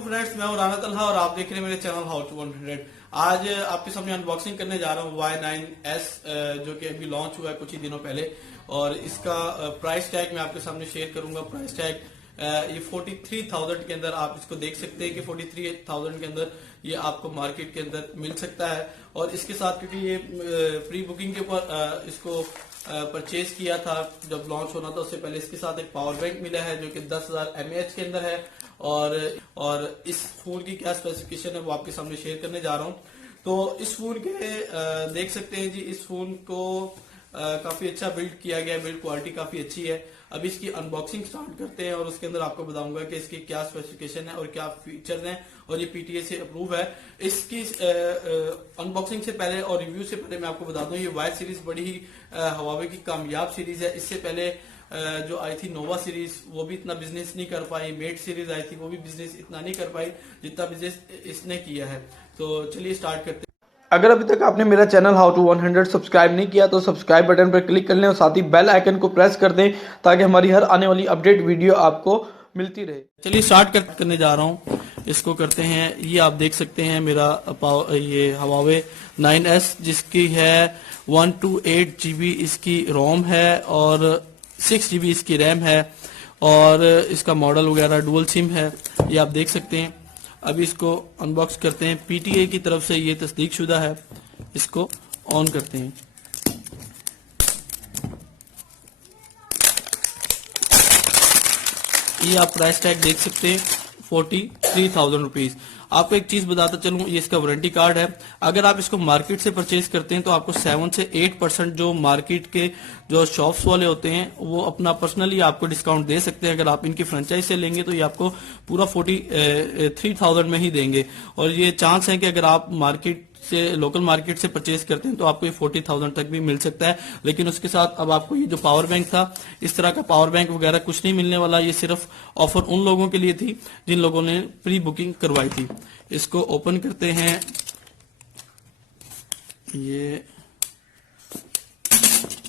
Friends, मैं हूं राना तलहा और आप देख रहे हैं मेरे चैनल हाउ टू 100। आज आपके सामने अनबॉक्सिंग करने जा रहा हूं Y9S जो कि अभी लॉन्च हुआ है कुछ ही दिनों पहले। और इसका प्राइस टैग मैं आपके सामने शेयर करूंगा। प्राइस टैग ये 43,000 के अंदर आप इसको देख सकते हैं कि 43,000 के अंदर ये आपको मार्केट के अंदर मिल सकता है। और इसके साथ क्योंकि ये प्री बुकिंग के ऊपर इसको परचेज किया था जब लॉन्च होना था, उससे पहले इसके साथ एक पावर बैंक मिला है जो कि 10,000 mAh के अंदर है। और इस फोन की क्या स्पेसिफिकेशन है वो आपके सामने शेयर करने जा रहा हूं। तो इस फोन के देख सकते हैं जी, इस फोन को काफी अच्छा बिल्ड किया गया है, बिल्ड क्वालिटी काफी अच्छी है। अब इसकी अनबॉक्सिंग स्टार्ट करते हैं और उसके अंदर आपको बताऊंगा कि इसकी क्या स्पेसिफिकेशन है और क्या फीचर्स हैं और ये PTA से अप्रूव है। इसकी अनबॉक्सिंग से पहले और रिव्यू से पहले मैं आपको बता दूं, ये वाई सीरीज बड़ी ही हवावे की कामयाब सीरीज है। इससे पहले जो आई थी नोवा सीरीज, वो भी इतना बिजनेस नहीं कर पाई। मेट सीरीज आई थी, वो भी बिजनेस इतना नहीं कर पाई जितना बिजनेस इसने किया है। तो चलिए स्टार्ट करते हैं। अगर अभी तक आपने मेरा चैनल हाउ टू 100 सब्सक्राइब नहीं किया तो सब्सक्राइब बटन पर क्लिक कर लें और साथ ही बेल आइकन को प्रेस कर दें ताकि हमारी हर आने वाली अपडेट वीडियो आपको मिलती रहे। चलिए स्टार्ट करने जा रहा हूँ। इसको करते हैं। ये आप देख सकते हैं मेरा ये Huawei 9S जिसकी है 128 GB इसकी रोम है और 6 GB इसकी रैम है और इसका मॉडल वगैरह डुअल सिम है, ये आप देख सकते हैं। अभी इसको अनबॉक्स करते हैं। PTA की तरफ से ये तस्दीक शुदा है। इसको ऑन करते हैं। ये आप प्राइस टैग देख सकते हैं 43,000 रुपीज। आपको एक चीज बताता चलूं, ये इसका वारंटी कार्ड है। अगर आप इसको मार्केट से परचेज करते हैं तो आपको 7 से 8% जो मार्केट के जो शॉप्स वाले होते हैं वो अपना पर्सनली आपको डिस्काउंट दे सकते हैं। अगर आप इनकी फ्रेंचाइज से लेंगे तो ये आपको पूरा 43,000 में ही देंगे। और ये चांस है कि अगर आप मार्केट से लोकल मार्केट से परचेज करते हैं तो आपको ये 40,000 तक भी मिल सकता है। लेकिन उसके साथ अब आपको ये जो पावर बैंक था, इस तरह का पावर बैंक वगैरह कुछ नहीं मिलने वाला। ये सिर्फ ऑफर उन लोगों के लिए थी जिन लोगों ने प्री बुकिंग करवाई थी। इसको ओपन करते हैं। ये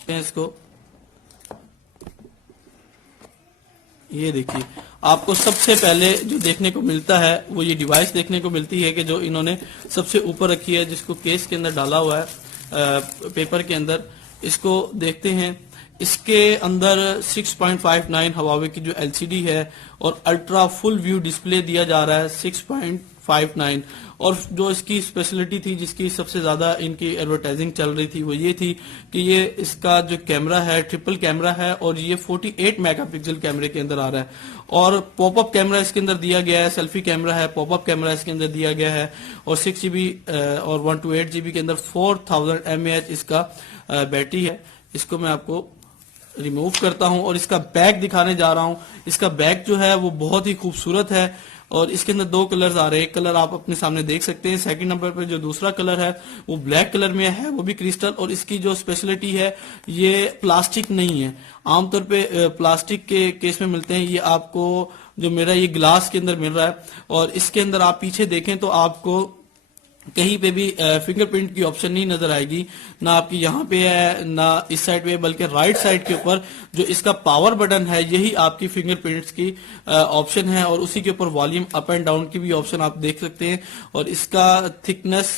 इसको ये देखिए, आपको सबसे पहले जो देखने को मिलता है वो ये डिवाइस देखने को मिलती है कि जो इन्होंने सबसे ऊपर रखी है, जिसको केस के अंदर डाला हुआ है पेपर के अंदर। इसको देखते हैं। इसके अंदर 6.59 Huawei की जो LCD है और अल्ट्रा फुल व्यू डिस्प्ले दिया जा रहा है 6.59। और जो इसकी स्पेशलिटी थी, जिसकी सबसे ज्यादा इनकी एडवर्टाइजिंग चल रही थी, वो ये थी कि ये इसका जो कैमरा है ट्रिपल कैमरा है और ये 48 मेगापिक्सल कैमरे के अंदर आ रहा है। और पॉपअप कैमरा इसके अंदर दिया गया है, सेल्फी कैमरा है, पॉपअप कैमरा इसके अंदर दिया गया है। और 6 GB और 128 GB के अंदर 4000 mAh इसका बैटरी है। इसको मैं आपको रिमूव करता हूं और इसका बैक दिखाने जा रहा हूं। इसका बैक जो है वो बहुत ही खूबसूरत है और इसके अंदर 2 कलर्स आ रहे हैं। एक कलर आप अपने सामने देख सकते हैं। सेकंड नंबर पर जो दूसरा कलर है वो ब्लैक कलर में है, वो भी क्रिस्टल। और इसकी जो स्पेशलिटी है, ये प्लास्टिक नहीं है। आमतौर पे प्लास्टिक के केस में मिलते हैं, ये आपको जो मेरा ये ग्लास के अंदर मिल रहा है। और इसके अंदर आप पीछे देखें तो आपको कहीं पे भी फिंगरप्रिंट की ऑप्शन नहीं नजर आएगी, ना आपकी यहाँ पे है ना इस साइड पे, बल्कि राइट साइड के ऊपर जो इसका पावर बटन है यही आपकी फिंगरप्रिंट्स की ऑप्शन है। और उसी के ऊपर वॉल्यूम अप एंड डाउन की भी ऑप्शन आप देख सकते हैं। और इसका थिकनेस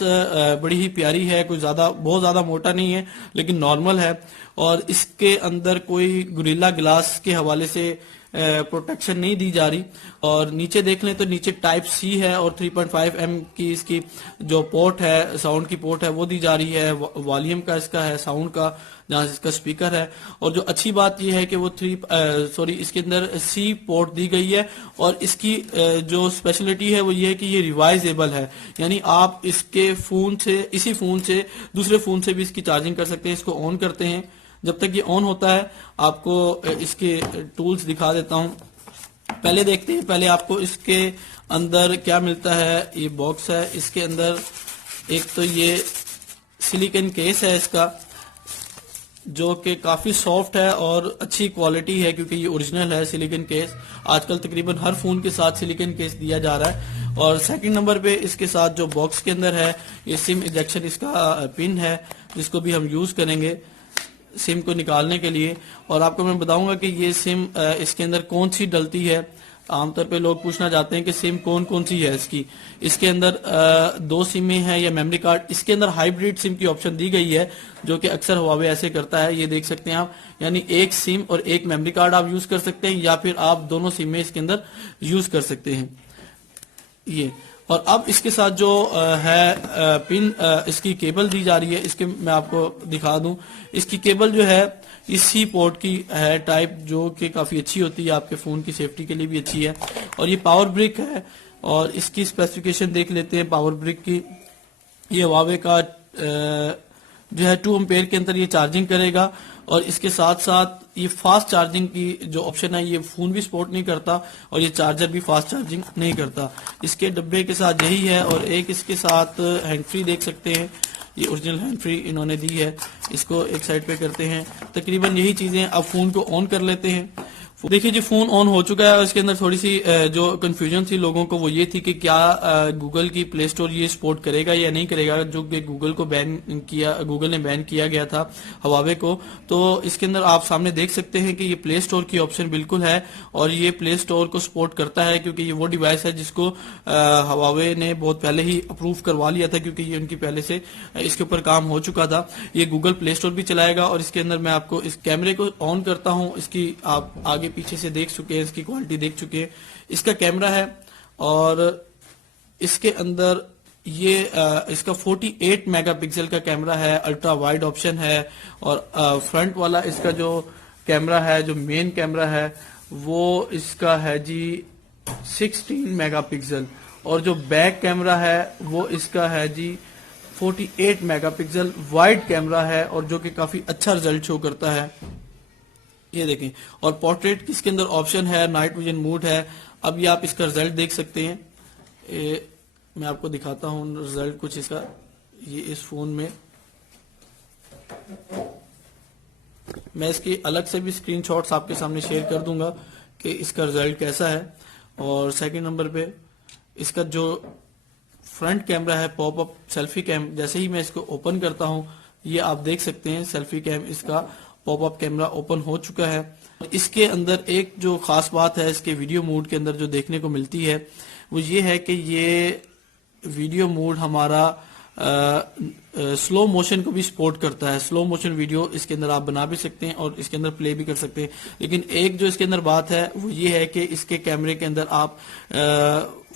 बड़ी ही प्यारी है, कोई बहुत ज्यादा मोटा नहीं है लेकिन नॉर्मल है। और इसके अंदर कोई गोरिल्ला ग्लास के हवाले से प्रोटेक्शन नहीं दी जा रही। और नीचे देख लें तो नीचे टाइप C है और 3.5mm की इसकी जो पोर्ट है, साउंड की पोर्ट है, वो दी जा रही है। वॉल्यूम का इसका है, साउंड का, जहां इसका स्पीकर है। और जो अच्छी बात यह है कि वो इसके अंदर C पोर्ट दी गई है। और इसकी जो स्पेशलिटी है वो ये है कि ये रिवाइजेबल है, यानी आप इसके फोन से, इसी फोन से दूसरे फोन से भी इसकी चार्जिंग कर सकते हैं। इसको ऑन करते हैं। जब तक ये ऑन होता है आपको इसके टूल्स दिखा देता हूं। पहले देखते हैं, पहले आपको इसके अंदर क्या मिलता है। ये बॉक्स है, इसके अंदर एक तो ये सिलिकॉन केस है इसका, जो कि काफी सॉफ्ट है और अच्छी क्वालिटी है क्योंकि ये ओरिजिनल है सिलिकॉन केस। आजकल तकरीबन हर फोन के साथ सिलिकॉन केस दिया जा रहा है। और सेकंड नंबर पे इसके साथ जो बॉक्स के अंदर है, ये सिम इजेक्शन इसका पिन है, जिसको भी हम यूज करेंगे सिम को निकालने के लिए। और आपको मैं बताऊंगा कि ये सिम इसके अंदर कौन सी डलती है आमतौर पे लोग पूछना चाहते हैं कि सिम कौन कौन सी है इसकी। इसके अंदर 2 सिमें हैं या मेमोरी कार्ड। इसके अंदर हाइब्रिड सिम की ऑप्शन दी गई है, जो कि अक्सर हुआवे ऐसे करता है। ये देख सकते हैं आप, यानी एक सिम और एक मेमोरी कार्ड आप यूज कर सकते हैं, या फिर आप दोनों सिमें इसके अंदर यूज कर सकते हैं। ये और अब इसके साथ जो पिन इसकी केबल दी जा रही है, इसके मैं आपको दिखा दूं। इसकी केबल जो है इसी पोर्ट की है टाइप, जो कि काफी अच्छी होती है, आपके फोन की सेफ्टी के लिए भी अच्छी है। और ये पावर ब्रिक है, और इसकी स्पेसिफिकेशन देख लेते हैं पावर ब्रिक की। ये हुआवे का जो है 2 एम्पेयर के अंदर ये चार्जिंग करेगा, और इसके साथ साथ ये फास्ट चार्जिंग की जो ऑप्शन है, ये फोन भी सपोर्ट नहीं करता, और ये चार्जर भी फास्ट चार्जिंग नहीं करता। इसके डब्बे के साथ यही है, और एक इसके साथ हैंड फ्री देख सकते हैं, ये ओरिजिनल हैंड फ्री इन्होंने दी है। इसको एक साइड पे करते हैं, तकरीबन यही चीजें। अब फोन को ऑन कर लेते हैं। देखिए जी, फोन ऑन हो चुका है, और इसके अंदर थोड़ी सी जो कंफ्यूजन थी लोगों को, वो ये थी कि क्या गूगल की प्ले स्टोर ये सपोर्ट करेगा या नहीं करेगा, जो कि गूगल को बैन किया, गूगल ने बैन किया गया था हवावे को। तो इसके अंदर आप सामने देख सकते हैं कि ये प्ले स्टोर की ऑप्शन बिल्कुल है, और ये प्ले स्टोर को सपोर्ट करता है, क्योंकि ये वो डिवाइस है जिसको हवावे ने बहुत पहले ही अप्रूव करवा लिया था, क्योंकि ये उनकी पहले से इसके ऊपर काम हो चुका था। ये गूगल प्ले स्टोर भी चलाएगा, और इसके अंदर मैं आपको इस कैमरे को ऑन करता हूँ। इसकी आप आगे पीछे से देख चुके हैं, इसकी क्वालिटी देख चुके हैं। इसका कैमरा है, और इसके अंदर ये इसका 48 मेगापिक्सल का कैमरा है, अल्ट्रा वाइड ऑप्शन है, और फ्रंट वाला इसका जो कैमरा है, जो मेन कैमरा है, वो इसका है जी 16 मेगापिक्सल, और जो बैक कैमरा है वो इसका है जी 48 मेगापिक्सल वाइड कैमरा है, और जो कि काफी अच्छा रिजल्ट शो करता है। ये देखें, और पोर्ट्रेट इसके अंदर ऑप्शन है, नाइट विजन मोड है। अब ये आप इसका रिजल्ट देख सकते हैं। मैं आपको दिखाता हूँ रिजल्ट कुछ इसका, ये इस फोन में। मैं इसकी अलग से भी स्क्रीनशॉट्स आपके सामने शेयर कर दूंगा कि इसका रिजल्ट कैसा है। और सेकंड नंबर पे इसका जो फ्रंट कैमरा है, पॉपअप सेल्फी कैम, जैसे ही मैं इसको ओपन करता हूं, ये आप देख सकते हैं सेल्फी कैम, इसका पॉपअप कैमरा ओपन हो चुका है। इसके अंदर एक जो खास बात है इसके वीडियो मोड के अंदर जो देखने को मिलती है, वो ये है कि ये वीडियो मोड हमारा स्लो मोशन को भी सपोर्ट करता है। स्लो मोशन वीडियो इसके अंदर आप बना भी सकते हैं, और इसके अंदर प्ले भी कर सकते हैं। लेकिन एक जो इसके अंदर बात है वो ये है कि इसके कैमरे के अंदर आप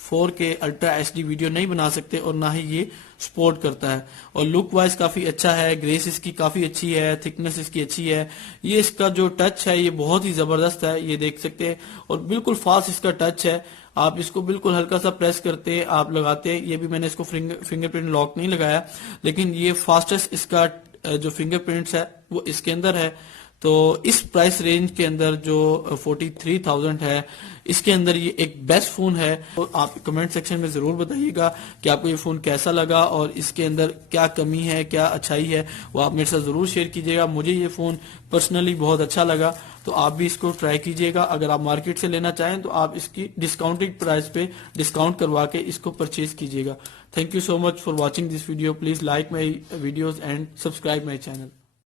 4K अल्ट्रा HD वीडियो नहीं बना सकते, और ना ही ये सपोर्ट करता है। और लुक वाइज काफी अच्छा है, ग्रेस इसकी काफी अच्छी है, थिकनेस इसकी अच्छी है। ये इसका जो टच है ये बहुत ही जबरदस्त है, ये देख सकते हैं, और बिल्कुल फास्ट इसका टच है। आप इसको बिल्कुल हल्का सा प्रेस करते हैं, आप लगाते हैं। ये भी मैंने इसको फिंगरप्रिंट लॉक नहीं लगाया, लेकिन ये फास्टेस्ट इसका जो फिंगरप्रिंट्स है वो इसके अंदर है। तो इस प्राइस रेंज के अंदर जो 43,000 है, इसके अंदर ये एक बेस्ट फोन है। तो आप कमेंट सेक्शन में जरूर बताइएगा कि आपको ये फोन कैसा लगा, और इसके अंदर क्या कमी है, क्या अच्छाई है, वो आप मेरे साथ जरूर शेयर कीजिएगा। मुझे ये फोन पर्सनली बहुत अच्छा लगा, तो आप भी इसको ट्राई कीजिएगा। अगर आप मार्केट से लेना चाहें तो आप इसकी डिस्काउंटेड प्राइस पे डिस्काउंट करवा के इसको परचेज कीजिएगा। Thank you so much for watching this video. Please like my videos and subscribe my channel.